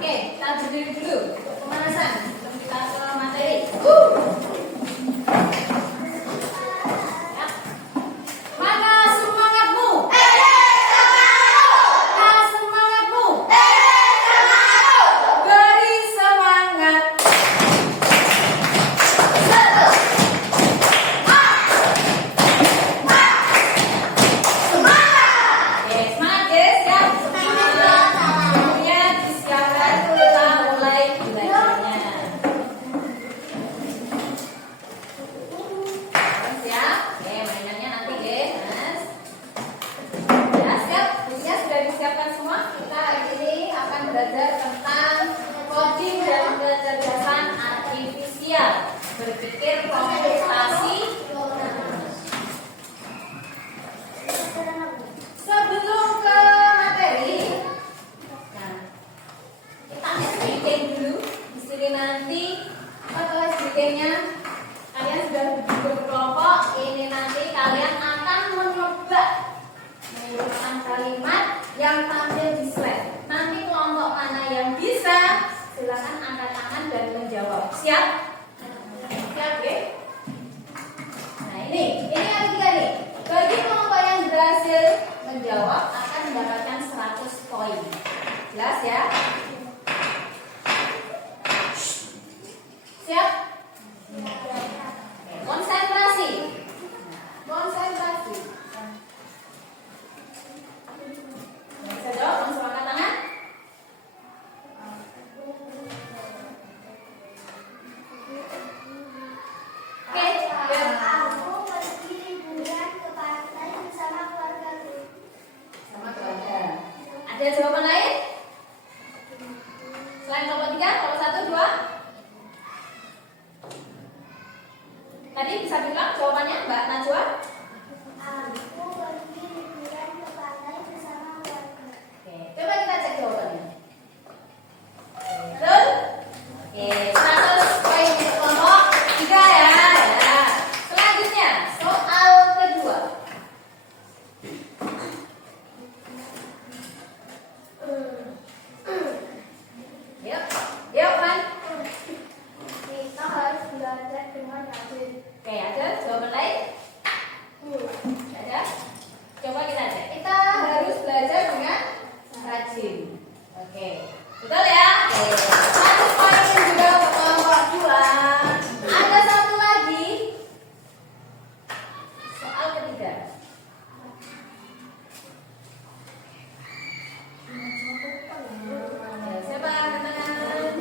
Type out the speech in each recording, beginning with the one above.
Oke, kita berdiri dulu untuk pemanasan sebelum kita ke materi. Ya. Mana semangatmu? Mana semangatmu? Beri semangat. Belajar tentang coding dan kecerdasan artifisial, berpikir komputasi. Sebelum ke materi, nah, kita bikin dulu. Di sini nanti tulis bikinnya. Kalian sudah berkelompok. Ini nanti kalian akan mencoba mengurutkan kalimat yang tampil di slide. Nanti kelompok mana yang bisa, silakan angkat tangan dan menjawab. Siap? Siap ya? Nah ini yang ketiga nih. Bagi kelompok yang berhasil menjawab akan mendapatkan 100 poin. Jelas ya? Siap? Konsentrasi. Konsentrasi. Bisa jawab langsung angkat tangan. Oke, aku pergi liburan ke pantai bersama keluargaku. sama keluarga. Ada jawaban lain? Selain kelompok 3, kelompok 1, 2. Tadi bisa bilang jawabannya Mbak Najwa? Aku pergi liburan ke pantai bersama keluarga. Oke, coba kita cek jawabannya. Betul? Oke, 100 poin untuk kelompok 3 ya. Ya. Selanjutnya, soal kedua. Yuk, yuk kan? Kita harus belajar dengan rajin. Oke, ada jawaban lain? Ada? Coba kita cek. Kita harus belajar dengan rajin. Oke, betul ya? Oke, 1 poin juga untuk kelompok 2. Ada satu lagi. Soal ketiga. Siapa angkat tangan?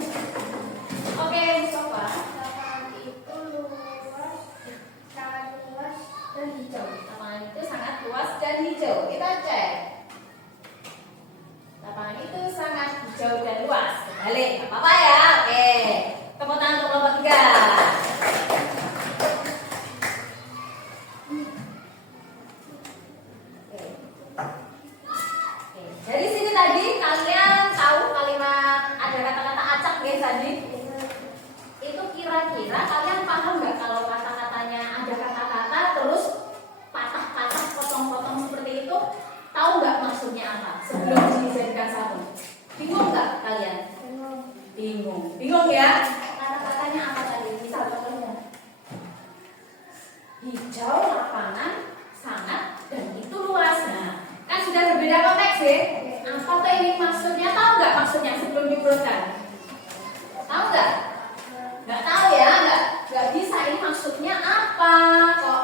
Oke, Mustafa. Lapangan itu luas, sangat luas dan hijau. Lapangan itu sangat luas dan hijau. Kita cek. Lapangan itu sangat hijau dan luas. Balik, nggak apa-apa ya. Oke. Tepuk tangan untuk kelompok 3. Oke. Oke. Dari sini tadi kalian tahu kalimat ada kata-kata acak ya tadi? Itu kira-kira kalian paham nggak kalau kata-katanya ada kata-kata terus patah-patah potong-potong seperti itu? Tahu nggak maksudnya apa sebelum dijadikan satu? Bingung nggak kalian? Bingung. Bingung ya? Kata-katanya apa tadi? Misal contohnya hijau, lapangan, sangat, dan itu luas. Nah, kan sudah berbeda konteks ya? Apa tuh ini maksudnya? Tahu nggak maksudnya sebelum diurutkan? Tahu nggak? Nggak tahu ya? Nggak bisa ini maksudnya apa? Kok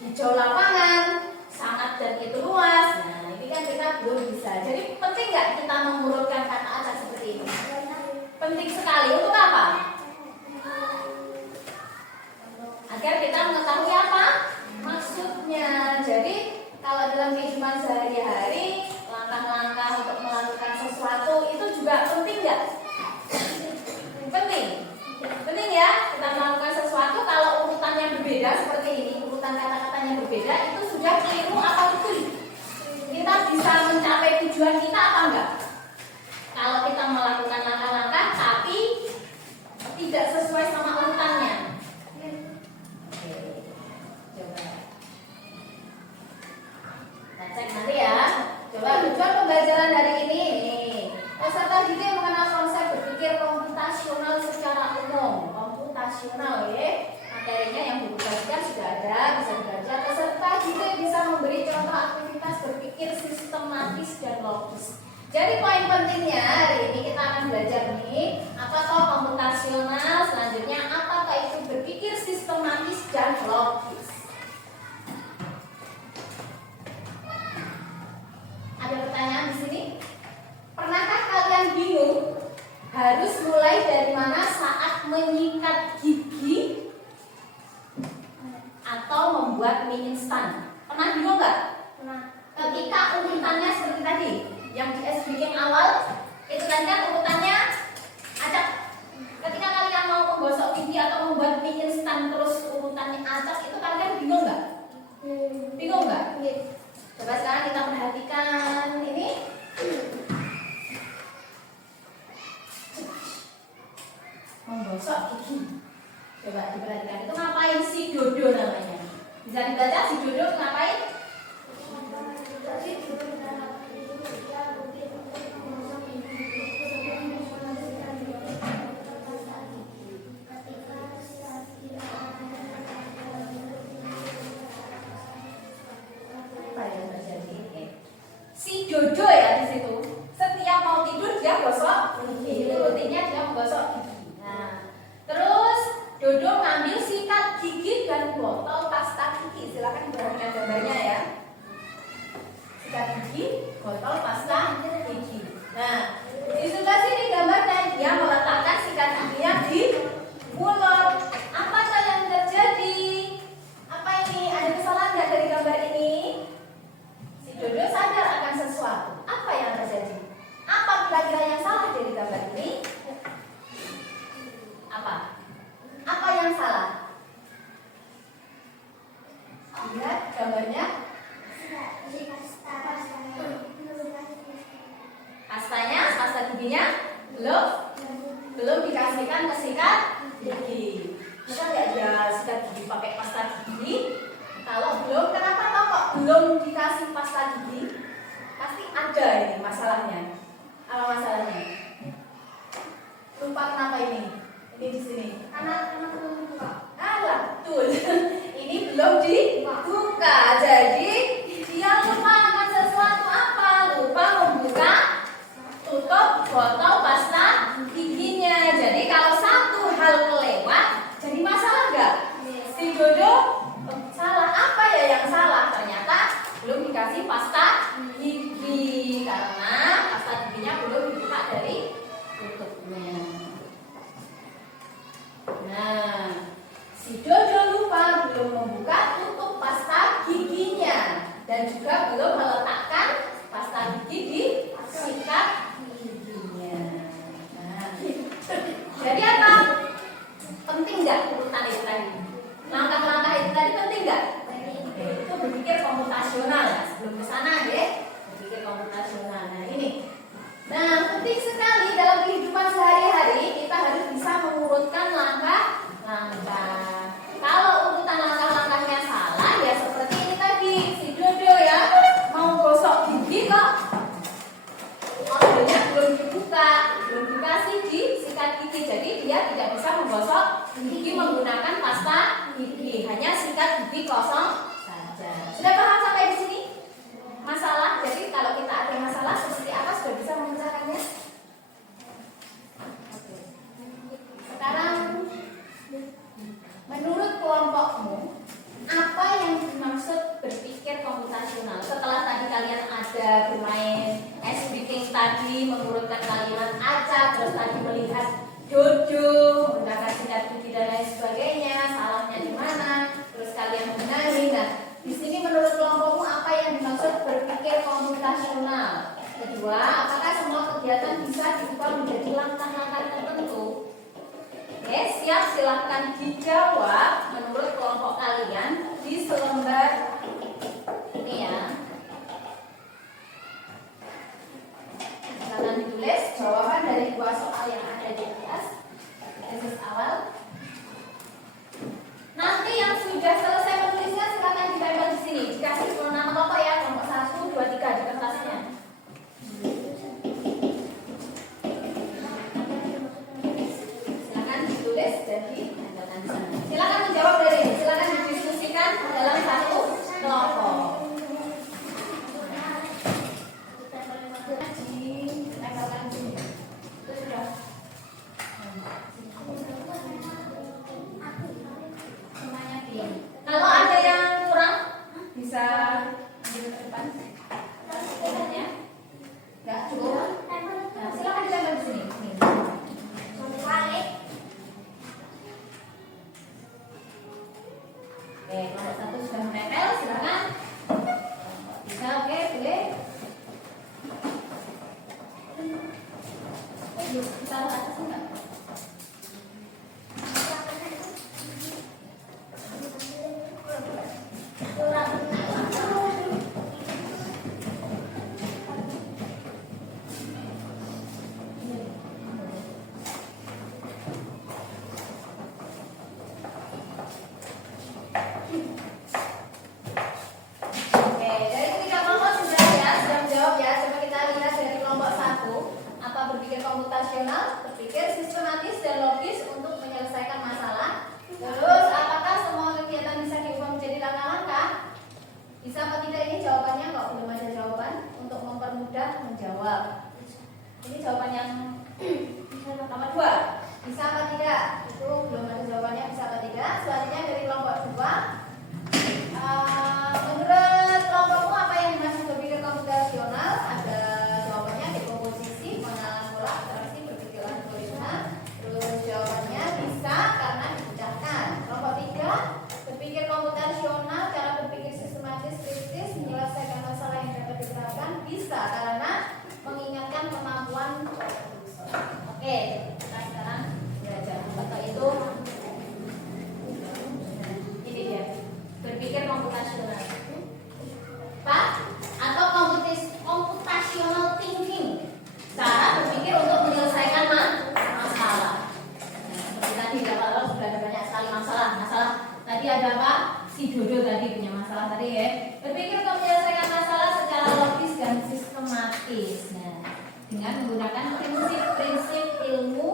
hijau lapangan, sangat dan itu luas? Nah, ini kan kita belum bisa. Jadi penting nggak kita mengurutkan kata acak seperti ini? Penting sekali. Untuk apa? Agar kita mengetahui apa maksudnya. Jadi kalau dalam kehidupan sehari-hari langkah-langkah untuk melakukan sesuatu itu juga penting nggak? Penting. Penting ya kita melakukan sesuatu. Kalau urutannya berbeda seperti ini, urutan kata-katanya berbeda, itu sudah keliru apa betul? Kita bisa mencapai tujuan kita apa enggak? Kalau kita melakukan langkah-langkah tapi tidak sesuai sama urutannya. Oke, coba. Nah, cek nanti ya. Coba tujuan pembelajaran hari ini. Peserta didik mengenal konsep komputasional ya. Materinya yang buku bagikan sudah ada, bisa dibaca. Peserta juga bisa memberi contoh aktivitas berpikir sistematis dan logis. Jadi poin pentingnya hari ini kita akan belajar nih, apa toh komputasional, selanjutnya apakah itu berpikir sistematis dan logis. Ada pertanyaan di sini? Pernahkah kalian bingung harus mulai dari mana saat menyikat gigi atau membuat mie instan? Pernah bingung nggak? Pernah. Ketika urutannya seperti tadi, yang di SBK awal itu kan urutannya acak. Ketika kalian mau menggosok gigi atau membuat mie instan terus urutannya acak, itu kalian bingung nggak? Bingung nggak? Coba sekarang kita perhatikan ini. Menggosok gigi. Coba diperhatikan itu ngapain si Dodo namanya? Bisa dibaca si Dodo ngapain? Si Dodo ya di situ. Setiap mau tidur dia gosok gigi. Itu rutinnya dia menggosok gigi. Nah, terus Dodo ngambil sikat gigi dan botol pasta gigi. Silakan perhatikan gambarnya ya. Sikat gigi, botol pasta gigi. Nah, di sebelah sini gambarnya dia meletakkan sikat giginya di mulut. Apa yang terjadi? Apa ini? Ada kesalahan nggak dari gambar ini? Dodo sadar akan sesuatu. Apa yang terjadi? Apa kira-kira yang salah dari gambar ini? Apa? Apa yang salah? Lihat gambarnya. Pasta giginya belum dikasihkan ke sikat gigi. Bisa nggak dia sikat gigi pakai pasta gigi? Kalau belum, kenapa kok belum dikasih pasta gigi? Pasti ada ini masalahnya. Apa masalahnya? Lupa kenapa ini? Ini di sini. Karena belum dibuka. Alah, betul. Ini belum dibuka. Jadi dia lupa akan sesuatu apa? Lupa membuka tutup botol pasta giginya. Jadi kalau satu hal kelewat, jadi masalah nggak? Si Dodo salah. Apa ya yang salah? Ternyata belum dikasih pasta gigi karena pasta giginya belum dibuka dari tutupnya. Nah, si Dodo lupa belum membuka tutup pasta giginya dan juga belum meletakkan pasta gigi di sikat giginya. Nah, jadi apa? Penting nggak urutan itu tadi? Langkah-langkah itu tadi penting nggak? Itu berpikir komputasional ya. Sebelum ke sana deh, berpikir komputasional. Nah ini, penting sekali dalam kehidupan sehari-hari kita harus bisa mengurutkan langkah-langkah. Kalau urutan langkah-langkahnya salah, ya seperti ini tadi si Dodo ya mau gosok gigi kok ordernya belum dibuka, belum dikasih di sikat gigi, jadi dia tidak bisa menggosok gigi menggunakan pasta gigi, hanya sikat gigi kosong saja. Sudah paham sampai di sini? Masalah. Jadi kalau kita ada masalah seperti apa sudah bisa memecahkannya? Oke. Sekarang menurut kelompokmu apa yang dimaksud berpikir komputasional? Setelah tadi kalian ada bermain SBK tadi, mengurutkan kalimat acak, terus tadi melihat Dodo menggunakan sikat gigi dan lain sebagainya, salahnya di mana? Terus kalian mengenali. Nah, di sini menurut kelompokmu apa yang dimaksud berpikir komputasional? Kedua, apakah semua kegiatan bisa diubah menjadi langkah-langkah tertentu? Oke, siap, silahkan dijawab menurut kelompok kalian di selembar ini ya. Silakan ditulis jawaban dari dua soal yang ada di atas. Tesis awal. Nanti yang sudah selesai menulisnya silakan ditempel di sini. Dikasih nama kelompok ya, kelompok 1, 2, 3 di kertasnya. Silakan ditulis dan ditempelkan. Ditaruh atas enggak? Oke, dari ketiga kelompok sudah menjawab ya. Coba kita lihat dari kelompok 1. Apa berpikir komputasional, berpikir sistematis dan logis untuk menyelesaikan masalah. Terus, apakah semua kegiatan bisa diubah menjadi langkah-langkah? Bisa apa tidak ini jawabannya kok belum ada jawaban untuk mempermudah menjawab. Ini jawaban yang nomor 2. Bisa apa tidak? Itu belum ada jawabannya bisa apa tidak. Selanjutnya dari kelompok 2. Menurut kelompokmu apa yang dimaksud berpikir komputasional? Ada jawabannya dekomposisi, pengenalan pola, abstraksi, berpikir algoritma. Terus jawabannya bisa karena dipecahkan. Kelompok 3, berpikir komputasional, cara berpikir sistematis, kritis, menyelesaikan masalah yang dapat diterapkan. Bisa karena mengingatkan kemampuan produksi. Oke, kita sekarang belajar apa itu. Ini dia. Berpikir komputasional, Pak, atau computational thinking, cara berpikir untuk menyelesaikan masalah. Seperti tadi kalau sudah ada banyak sekali masalah. Tadi ada apa? Si Dodo tadi punya masalah tadi ya. Berpikir untuk menyelesaikan masalah secara logis dan sistematis. Nah, dengan menggunakan prinsip-prinsip ilmu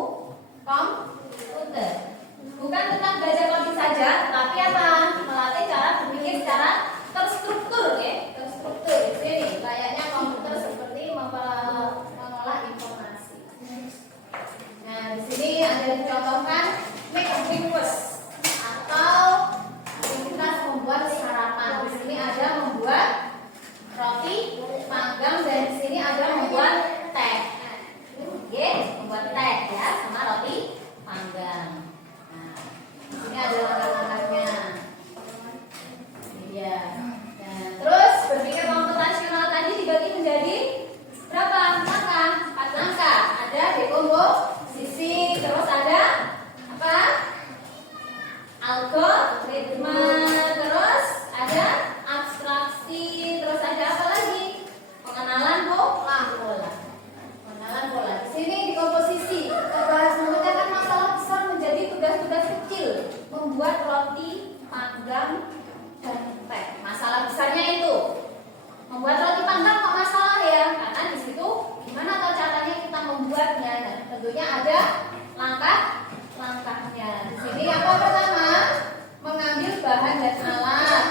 komputer. Bukan tentang belajar logik saja, tapi apa? Melatih cara berpikir secara terstruktur, ya. Terstruktur di sini. Layaknya komputer seperti mengolah informasi. Nah, di sini ada dicontohkan make breakfast atau aktivitas membuat sarapan. Di sini ada membuat roti panggang dan di sini ada membuat teh. Oke, membuat teh ya sama roti panggang. Ini ada langkah-langkahnya. Iya. Nah, terus berpikir komputasional tadi dibagi menjadi berapa langkah? 4 langkah. Ada dekomposisi, terus ada apa? Algoritma, terus ada abstraksi, terus ada apa lagi? Pengenalan pola. Pengenalan pola. Di sini dekomposisi, memecahkan masalah besar menjadi tugas-tugas kecil, membuat roti panggang dan teh. Masalah besarnya itu membuat roti panggang kok masalah ya? Karena di situ gimana tahu caranya kita membuatnya? Nah, tentunya ada langkah-langkahnya. Di sini apa pertama? Mengambil bahan dan alat,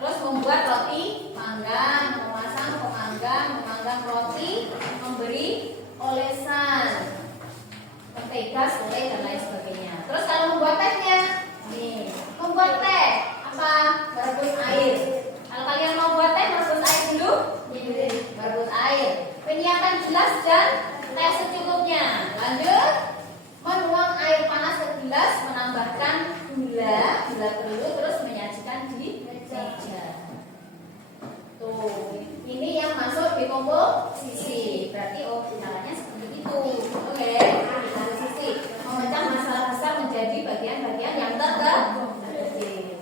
terus membuat roti panggang, memasang pemanggang, memanggang roti, memberi olesan, mentega, selai dan lain sebagainya. Terus kalau membuat tehnya, nih, membuat teh apa? Merebus air. Kalau kalian mau buat teh, merebus air dulu. Merebus air. Menyiapkan gelas dan teh secukupnya. Lanjut, menuang air panas ke gelas, menambahkan gula perlu, terus menyajikan di meja. Tuh, ini yang masuk dekomposisi. Berarti caranya seperti itu. Oke, dekomposisi memecah masalah besar menjadi bagian-bagian yang terkecil.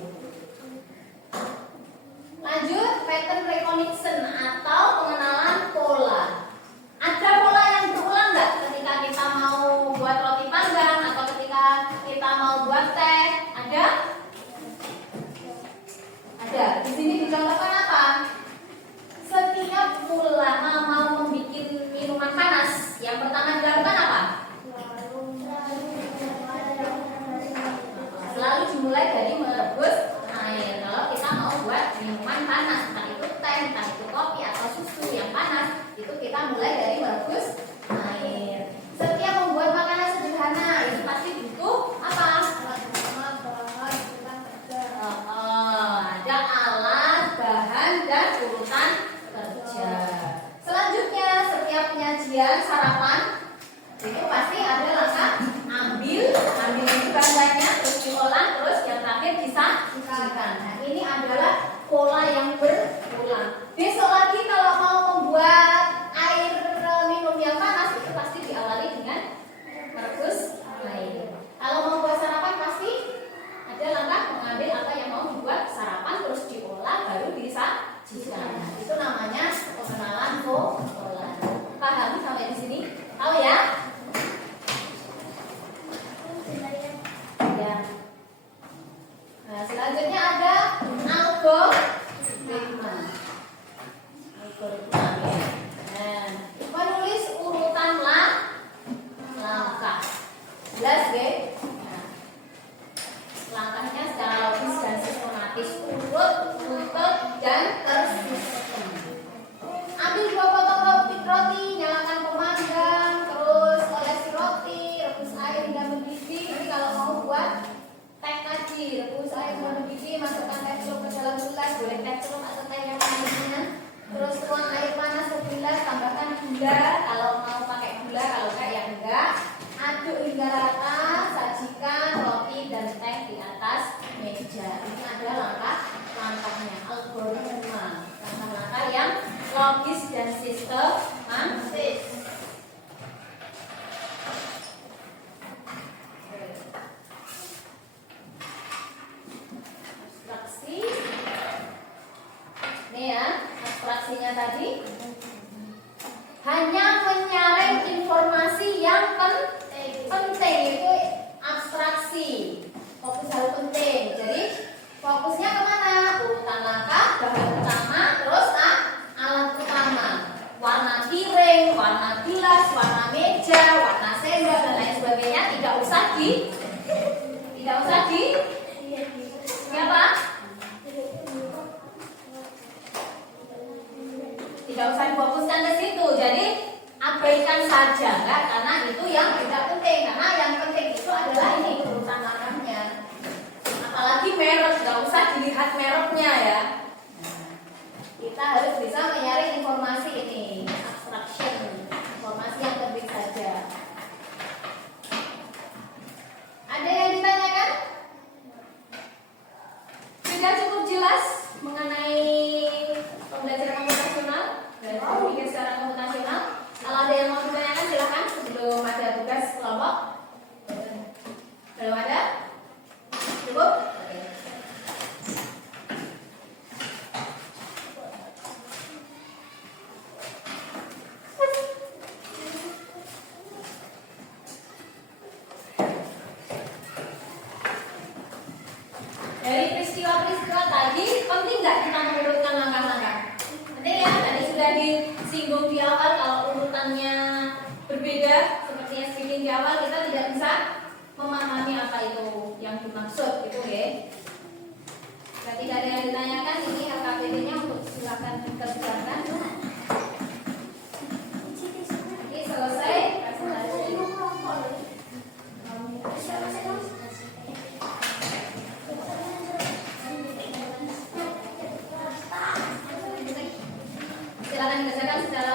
Lanjut, pattern recognition atau pengenalan pola. Ada pola yang berulang nggak ketika kita mau buat roti panggang atau ketika kita mau buat teh? Ada? Ada. Di sini dicontohkan apa? Setiap mula mau membuat minuman panas, yang pertama dilakukan apa? Selalu dimulai dari merebus air. Kalau kita mau buat minuman panas, entah itu teh, entah itu kopi atau susu yang panas, itu kita mulai dari merebus air. Setiap membuat makanan sederhana, itu pasti butuh apa? Ada alat, bahan, dan urutan kerja. Selanjutnya, setiap penyajian sarapan itu pasti ada langkah ambil itu bahannya, terus diolah, terus yang terakhir disajikan. Nah, ini adalah pola yang berulang. Besok lagi kalau mau membuat air minum yang panas itu pasti diawali dengan kalau mau pakai gula, kalau enggak ya enggak. Aduk hingga rata, sajikan roti dan teh di atas meja. Ini adalah langkah-langkahnya, algoritma, langkah-langkah yang logis dan sistematis. Abstraksi. Ini ya, abstraksinya tadi. Hanya menyaring informasi yang penting itu abstraksi. Fokus hal penting. Jadi fokusnya kemana? Urutan langkah, bahan utama, terus alat utama. Warna piring, warna gelas, warna meja, warna sendok dan lain sebagainya tidak usah apa? Tidak usah difokuskan ke situ. Jadi abaikan saja, enggak, karena itu yang tidak penting. Karena yang penting itu adalah ini urutan langkahnya. Apalagi merek, nggak usah dilihat mereknya ya. Kita harus bisa menyaring informasi ini, abstraction, informasi yang penting saja. Ada yang ditanyakan? Sudah cukup jelas mengenai pembelajaran komputasional dan berpikir secara komputasional. Kalau ada yang mau ditanyakan silahkan sebelum ada tugas kelompok. Belum ada? Cukup? Oke. Dari peristiwa-peristiwa tadi, penting nggak kita menurutkan langkah-langkah? Penting ya, tadi sudah disinggung di awal kalau urutannya berbeda, seperti yang speaking di awal, kita tidak bisa memahami apa itu yang dimaksud, gitu ya. Jika tidak ada yang ditanyakan, ini LKPD-nya untuk silakan dikerjakan. Ini selesai. Silakan dikerjakan secara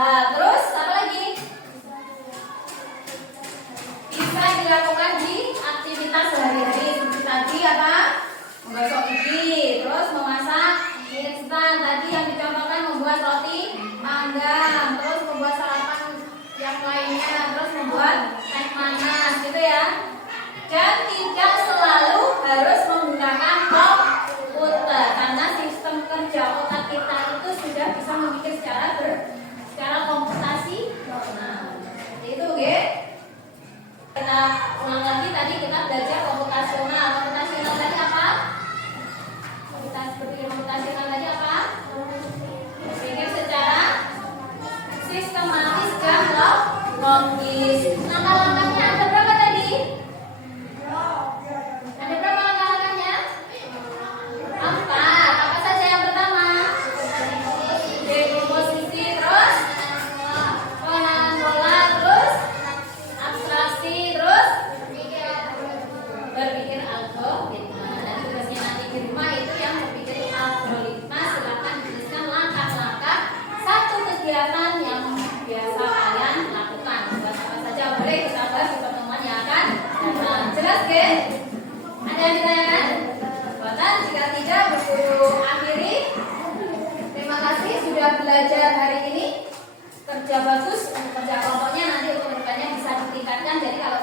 Terus apa lagi? Bisa dilakukan di aktivitas sehari-hari seperti tadi apa? Menggosok gigi, terus memasak mie instan tadi yang dicontohkan, membuat roti panggang, terus membuat sarapan yang lainnya, terus membuat teh panas gitu ya. Dan tidak selalu harus menggunakan komputer karena sistem kerja otak kita itu sudah bisa memikir secara komputasi. Nah, itu oke. Kita ulang lagi, tadi kita belajar komputasional. Komputasional tadi apa? Kita berpikir komputasional tadi apa? Berpikir secara sistematis dan logis. Langkah-langkahnya ada berapa tadi? Ada berapa langkah-langkahnya? 4. Apa saja yang pertama? Dekomposisi, terus pengenalan pola, terus abstraksi, terus berpikir algoritma. Dan tugasnya nanti di rumah itu yang berpikir algoritma. Silakan tuliskan langkah-langkah satu kegiatan yang biasa kalian lakukan. Buat apa saja boleh kita bahas di pertemuan yang akan datang. Jelas ke? Ada yang ditanyakan? Buatan, jika tidak, berguru akhiri. Terima kasih sudah belajar hari ini. Kerja bagus untuk kerja kelompoknya, nanti untuk kedepannya bisa ditingkatkan. Jadi kalau